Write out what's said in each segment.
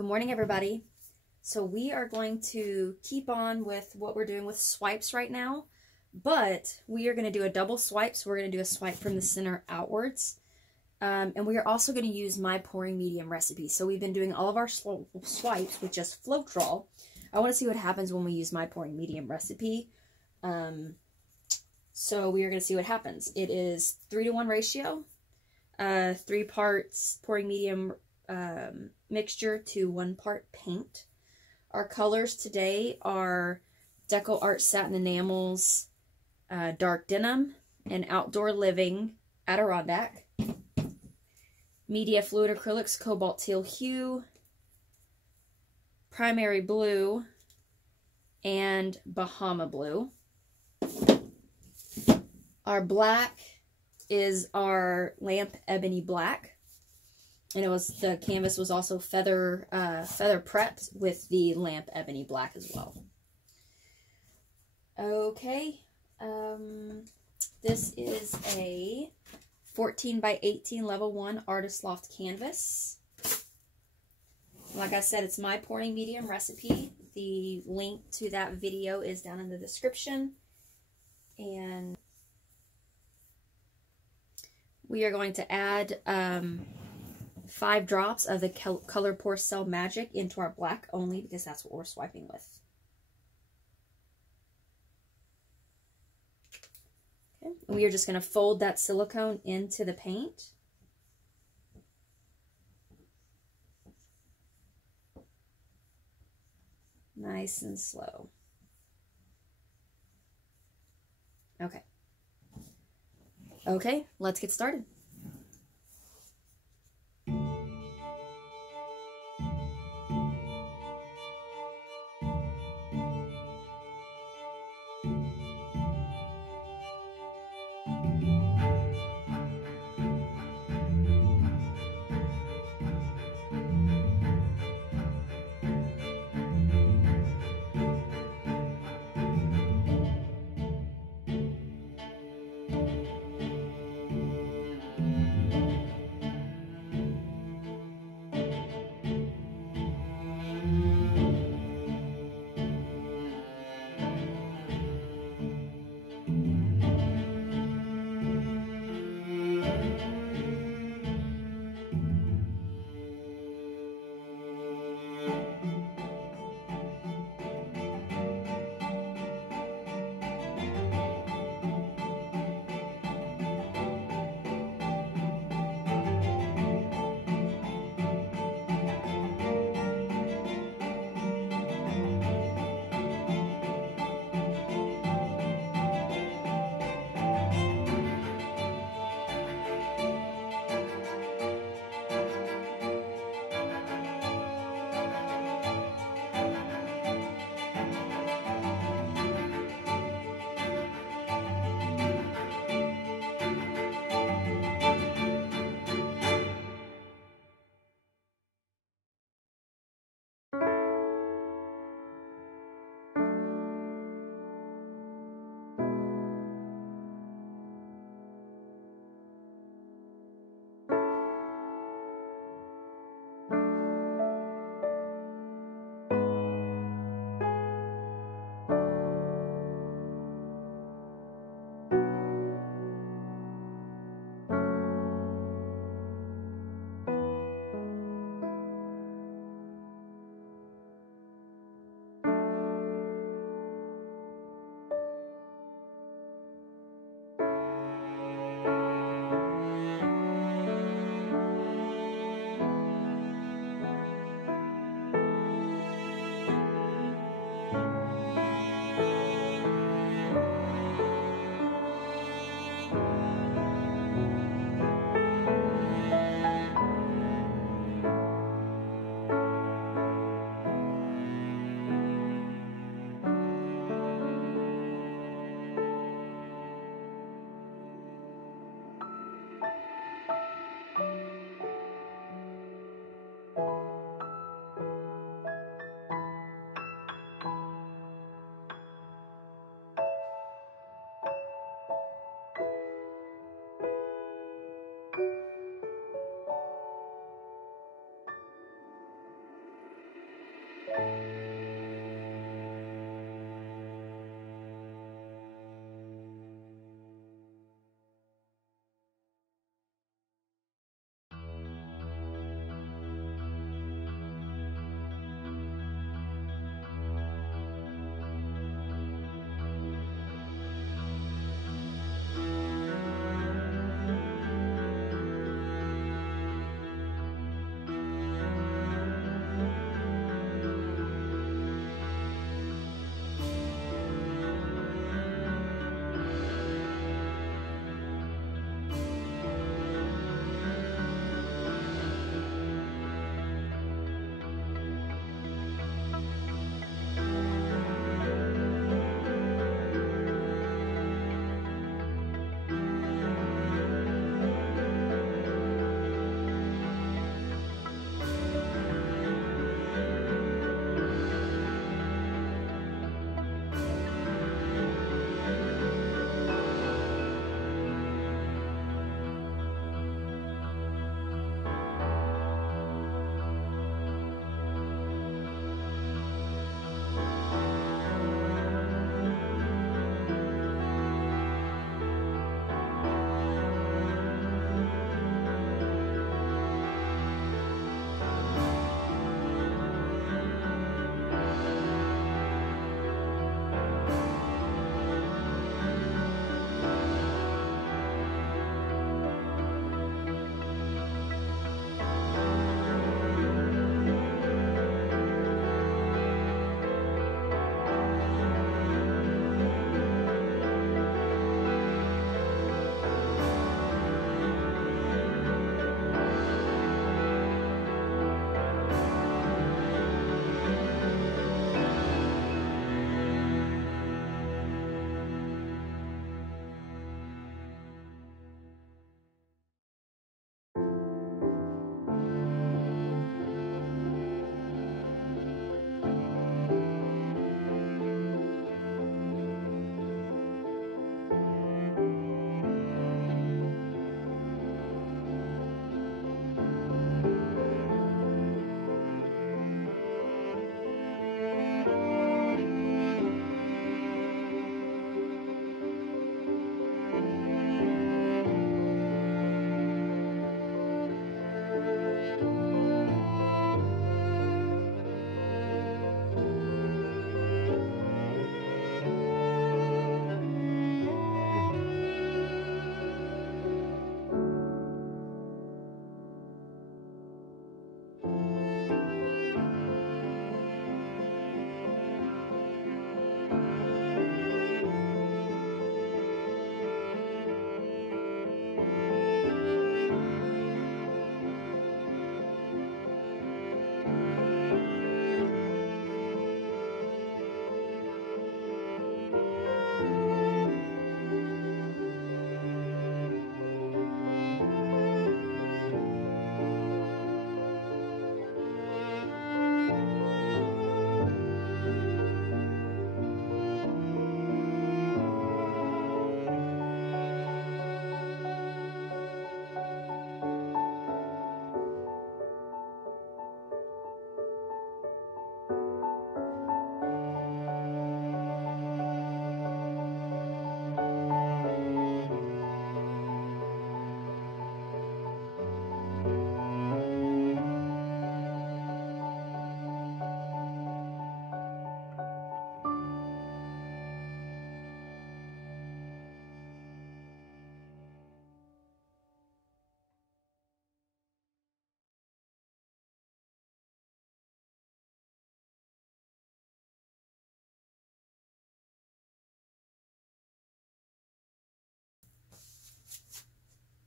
Good morning, everybody. So we are going to keep on with what we're doing with swipes right now, but we are going to do a double swipe. So we're going to do a swipe from the center outwards. And we are also going to use my pouring medium recipe. So we've been doing all of our swipes with just Floetrol. I want to see what happens when we use my pouring medium recipe. So we are going to see what happens. It is 3-to-1 ratio, 3 parts pouring medium mixture to 1 part paint. Our colors today are DecoArt Satin Enamels, Dark Denim, and Outdoor Living Adirondack. Media Fluid Acrylics, Cobalt Teal Hue, Primary Blue, and Bahama Blue. Our black is our Lamp Ebony Black. And the canvas was also feather prepped with the Lamp Ebony Black as well. Okay, this is a 14 by 18 level 1 Artist Loft canvas. Like I said, it's my pouring medium recipe. The link to that video is down in the description. And we are going to add 5 drops of the Color Porcel Magic into our black only, because that's what we're swiping with. Okay. We are just going to fold that silicone into the paint. Nice and slow. Okay. Okay, let's get started.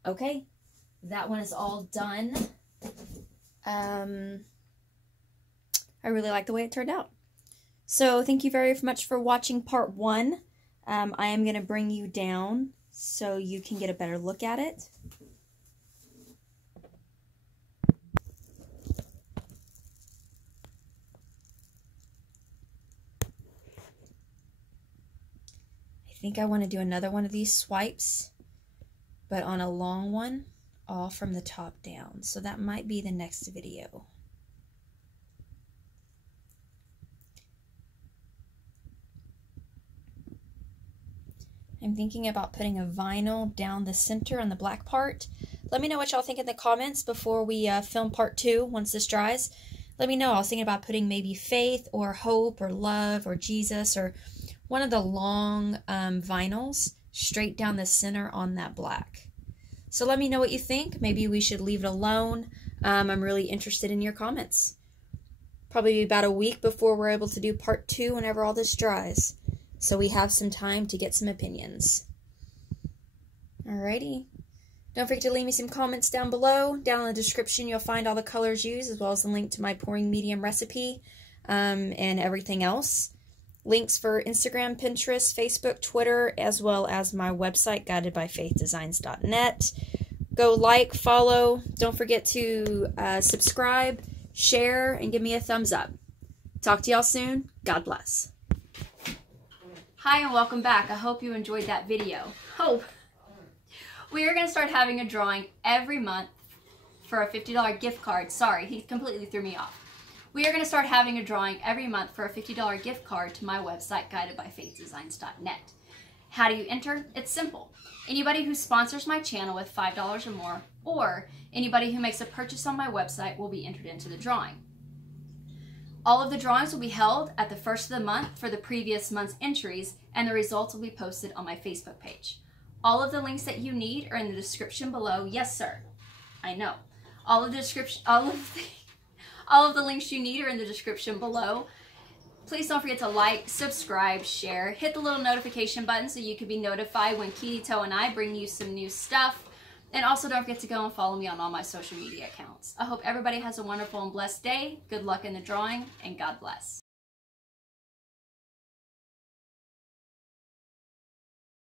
Okay, that one is all done. I really like the way it turned out. So thank you very much for watching part 1. I am going to bring you down so you can get a better look at it. I think I want to do another one of these swipes, but on a long one, all from the top down. So that might be the next video. I'm thinking about putting a vinyl down the center on the black part. Let me know what y'all think in the comments before we film part 2 once this dries. Let me know. I was thinking about putting maybe faith or hope or love or Jesus or one of the long vinyls straight down the center on that black. So let me know what you think. Maybe we should leave it alone. I'm really interested in your comments. Probably about a week before we're able to do part 2 whenever all this dries. So we have some time to get some opinions. Alrighty. Don't forget to leave me some comments down below. Down in the description you'll find all the colors used as well as the link to my pouring medium recipe and everything else. Links for Instagram, Pinterest, Facebook, Twitter, as well as my website, guidedbyfaithdesigns.net. Go like, follow. Don't forget to subscribe, share, and give me a thumbs up. Talk to y'all soon. God bless. Hi and welcome back. I hope you enjoyed that video. We are going to start having a drawing every month for a $50 gift card. Sorry, he completely threw me off. We are going to start having a drawing every month for a $50 gift card to my website, guidedbyfaithdesigns.net. How do you enter? It's simple. Anybody who sponsors my channel with $5 or more, or anybody who makes a purchase on my website will be entered into the drawing. All of the drawings will be held at the first of the month for the previous month's entries, and the results will be posted on my Facebook page. All of the links that you need are in the description below. Yes, sir. I know. All of the links you need are in the description below. Please don't forget to like, subscribe, share, hit the little notification button so you can be notified when Kitty Toe and I bring you some new stuff. And also don't forget to go and follow me on all my social media accounts. I hope everybody has a wonderful and blessed day. Good luck in the drawing, and God bless.